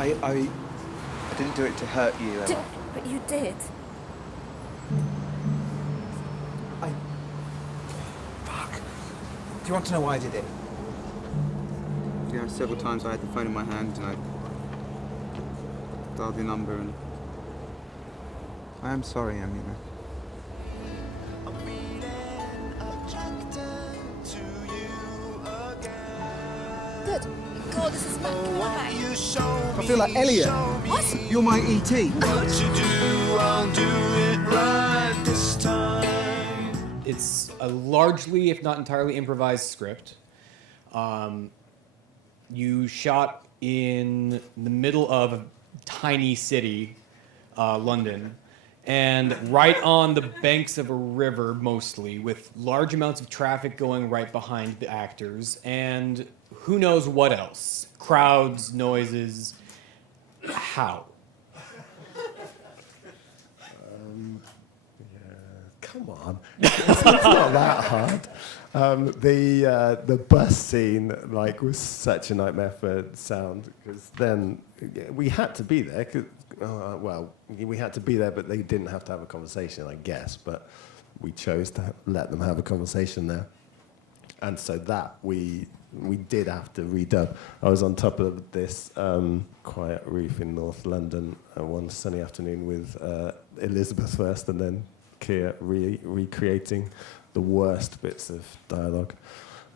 I didn't do it to hurt you, Emma. But you did. Fuck. Do you want to know why I did it? Yeah, several times I had the phone in my hand and I dialed your number and... I am sorry, Amina. Good. God, this is back in my bag. I feel like Elliot. What? You're my E.T. What you do, I'll do it right this time. It's a largely, if not entirely, improvised script. You shot in the middle of a tiny city, London, and right on the banks of a river, mostly, with large amounts of traffic going right behind the actors, and who knows what else. Crowds, noises. How? Come on, it's not that hard. The bus scene was such a nightmare for sound because then we had to be there. We had to be there, but they didn't have to have a conversation, I guess. But we chose to let them have a conversation there, and so that we did have to redub. I was on top of this quiet roof in North London one sunny afternoon with Elizabeth first, and then Keir recreating the worst bits of dialogue.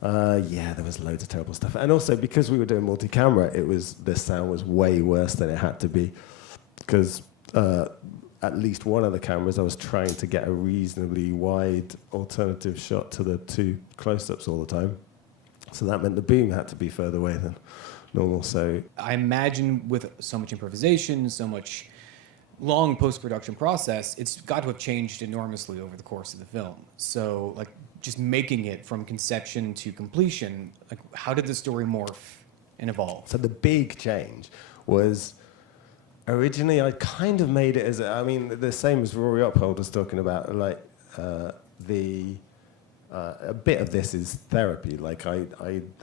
There was loads of terrible stuff. And also, because we were doing multi-camera, the sound was way worse than it had to be. Because at least one of the cameras, I was trying to get a reasonably wide alternative shot to the two close-ups all the time. So that meant the boom had to be further away than normal. So I imagine with so much improvisation, so much long post-production process, it's got to have changed enormously over the course of the film. So, just making it from conception to completion, how did the story morph and evolve? So the big change was, originally I kind of made it as, the same as Rory Uphold was talking about, a bit of this is therapy. I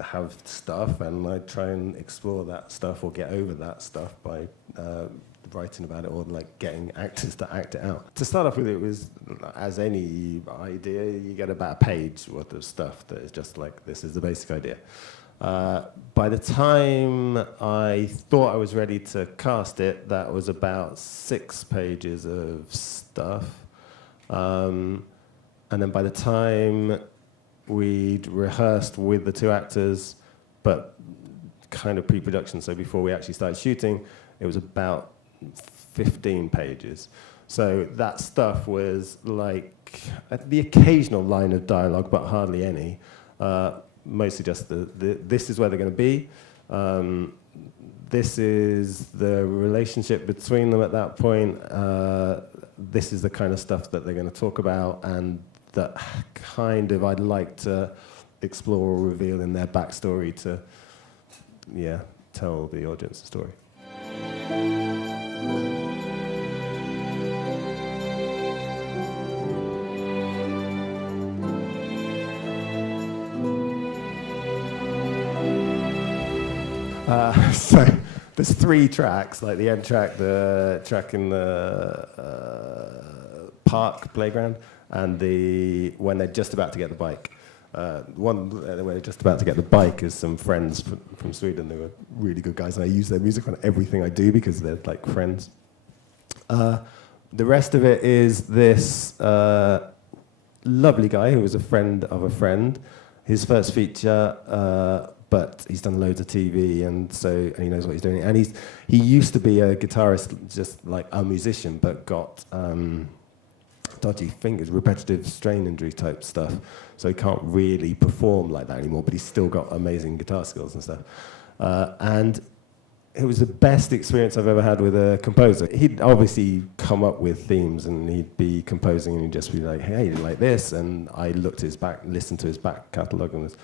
have stuff and I try and explore that stuff or get over that stuff by writing about it or getting actors to act it out. To start off with, it was, as any idea, you get about a page worth of stuff that is just this is the basic idea. By the time I thought I was ready to cast it, that was about 6 pages of stuff. And then by the time we'd rehearsed with the 2 actors, but kind of pre-production, so before we actually started shooting, it was about 15 pages. So that stuff was the occasional line of dialogue, but hardly any. Mostly just this is where they're going to be. This is the relationship between them at that point. This is the kind of stuff that they're going to talk about, and that kind of I'd like to explore or reveal in their backstory to, tell the audience the story. So there's 3 tracks, the end track, the track in the park playground, and when they're just about to get the bike. One when they're just about to get the bike is some friends from Sweden who are really good guys, and I use their music on everything I do because they're friends. The rest of it is this lovely guy who was a friend of a friend. His first feature, but he's done loads of TV, and he knows what he's doing. And he used to be a guitarist, just a musician, but got dodgy fingers, repetitive strain injury type stuff. So he can't really perform like that anymore, but he's still got amazing guitar skills and stuff. And it was the best experience I've ever had with a composer. He'd obviously come up with themes, and he'd be composing, and he'd just be like, hey, you like this? And I looked at his back, listened to his back catalogue, and was,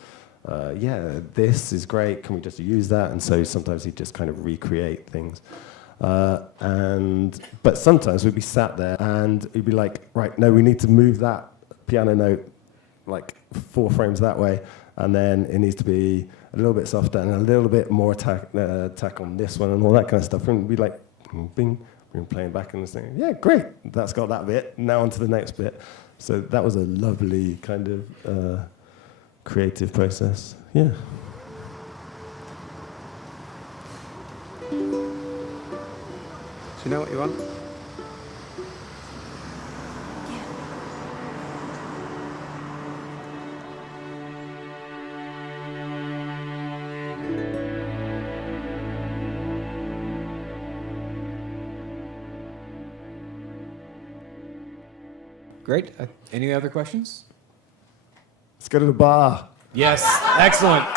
this is great, can we just use that? And so sometimes he'd just kind of recreate things. But sometimes we'd be sat there, and he'd be like, right, no, we need to move that piano note 4 frames that way, and then it needs to be a a little bit softer and a little bit more attack on this one and all that kind of stuff. And we'd like, bing, we were playing back and saying, yeah, great, that's got that bit, now on to the next bit. So that was a lovely kind of creative process, yeah. Do you know what you want? Great. Any other questions? Let's go to the bar. Yes. Excellent.